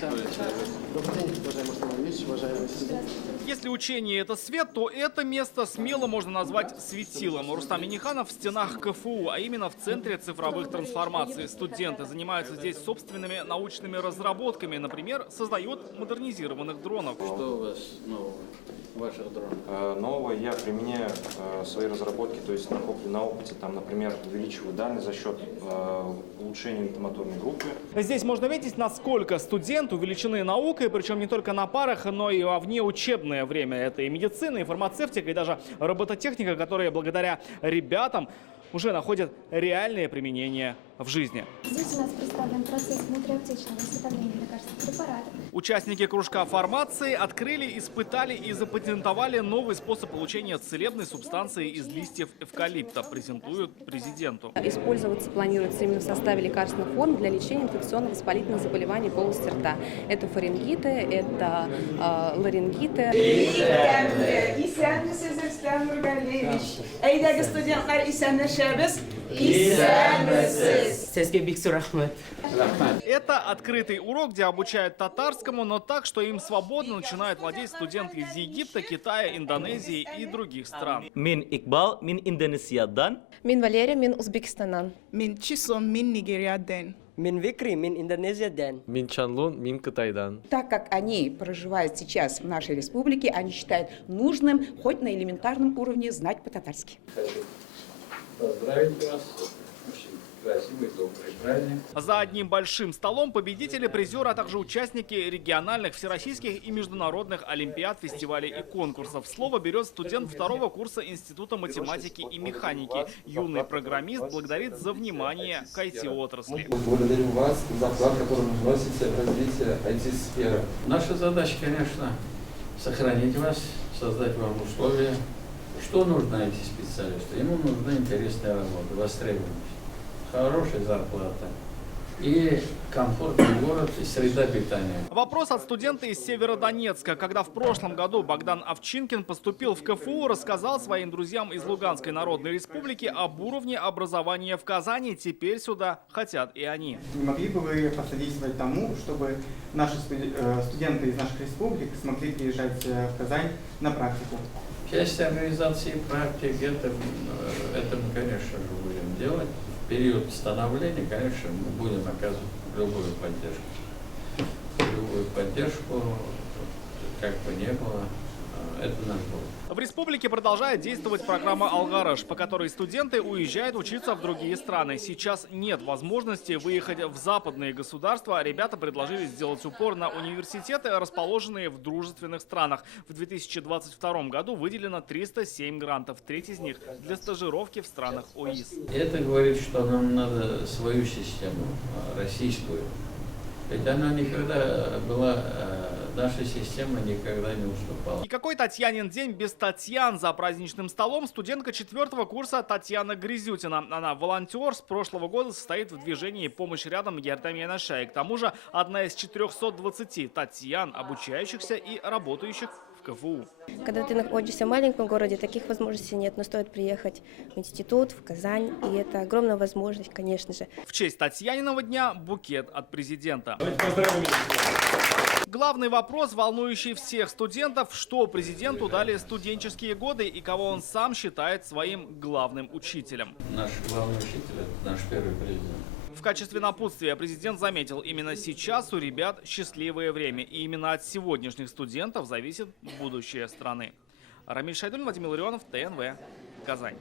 Добрый день, уважаемый Руслан Ильич, уважаемые студенты. Если учение – это свет, то это место смело можно назвать светилом. Рустам Минниханов в стенах КФУ, а именно в Центре цифровых трансформаций. Студенты занимаются здесь собственными научными разработками. Например, создают модернизированных дронов. Что у вас нового в ваших дронах? Нового я применяю свои разработки, то есть накоплю на опыте, там, например, увеличиваю дальность за счет улучшения моторной группы. Здесь можно видеть, насколько студенты увеличены наукой, причем не только на парах, но и во внеучебное время. Это и медицина, и фармацевтика, и даже робототехника, которые благодаря ребятам уже находят реальное применение в жизни. Здесь у нас представлен процесс внутриаптечного изготовления лекарственных препаратов. Участники кружка фармации открыли, испытали и запатентовали новый способ получения целебной субстанции из листьев эвкалипта, презентуют президенту. Использоваться планируется именно в составе лекарственных форм для лечения инфекционно-воспалительных заболеваний полости рта. Это фарингиты, это ларингиты. Это открытый урок, где обучают татарскому, но так, что им свободно начинают владеть студенты из Египта, Китая, Индонезии и других стран. Мин Икбал, мин Индонезиядан. Мин Валерия, мин Узбекистанан. Мин Чисон, мин Нигериядан. Мин Викри, мин Индонезиядан. Мин Чанлун, мин Китайдан. Так как они проживают сейчас в нашей республике, они считают нужным хоть на элементарном уровне знать по-татарски. Хочу поздравить вас. Очень красивый, добрый праздник. За одним большим столом победители, призеры, а также участники региональных, всероссийских и международных олимпиад, фестивалей и конкурсов. Слово берет студент второго курса Института математики и механики. Юный программист благодарит за внимание к IT-отрасли. Благодарю вас за вклад, который вы вносите в развитие IT-сферы. Наша задача, конечно, сохранить вас, создать вам условия. Что нужно IT-специалисту? Ему нужна интересная работа, востребованность, хорошая зарплата и комфортный город и среда питания. Вопрос от студента из Северодонецка. Когда в прошлом году Богдан Овчинкин поступил в КФУ, рассказал своим друзьям из Луганской Народной Республики об уровне образования в Казани. Теперь сюда хотят и они. Не могли бы вы посодействовать тому, чтобы наши студенты из наших республик смогли приезжать в Казань на практику? Часть организации практик, это мы, конечно же, будем делать. В период становления, конечно, мы будем оказывать любую поддержку. Любую поддержку, как бы ни было, это наш долг. В республике продолжает действовать программа «Алгараш», по которой студенты уезжают учиться в другие страны. Сейчас нет возможности выехать в западные государства. Ребята предложили сделать упор на университеты, расположенные в дружественных странах. В 2022 году выделено 307 грантов, треть из них для стажировки в странах ОИС. Это говорит, что нам надо свою систему, российскую. Ведь она никогда была, наша система никогда не уступала. И какой Татьянин день без Татьян? За праздничным столом студентка 4-го курса Татьяна Грызютина. Она волонтер, с прошлого года состоит в движении «Помощь рядом» Ярдамия Нашай. К тому же одна из 420 Татьян, обучающихся и работающих в КФУ. Когда ты находишься в маленьком городе, таких возможностей нет, но стоит приехать в институт, в Казань, и это огромная возможность, конечно же. В честь Татьяниного дня букет от президента. Главный вопрос, волнующий всех студентов, что президенту дали студенческие годы и кого он сам считает своим главным учителем. Наш главный учитель – это наш первый президент. В качестве напутствия президент заметил, именно сейчас у ребят счастливое время. И именно от сегодняшних студентов зависит будущее страны. Рамиль Шайдуллин, Вадим Илларионов, ТНВ, Казань.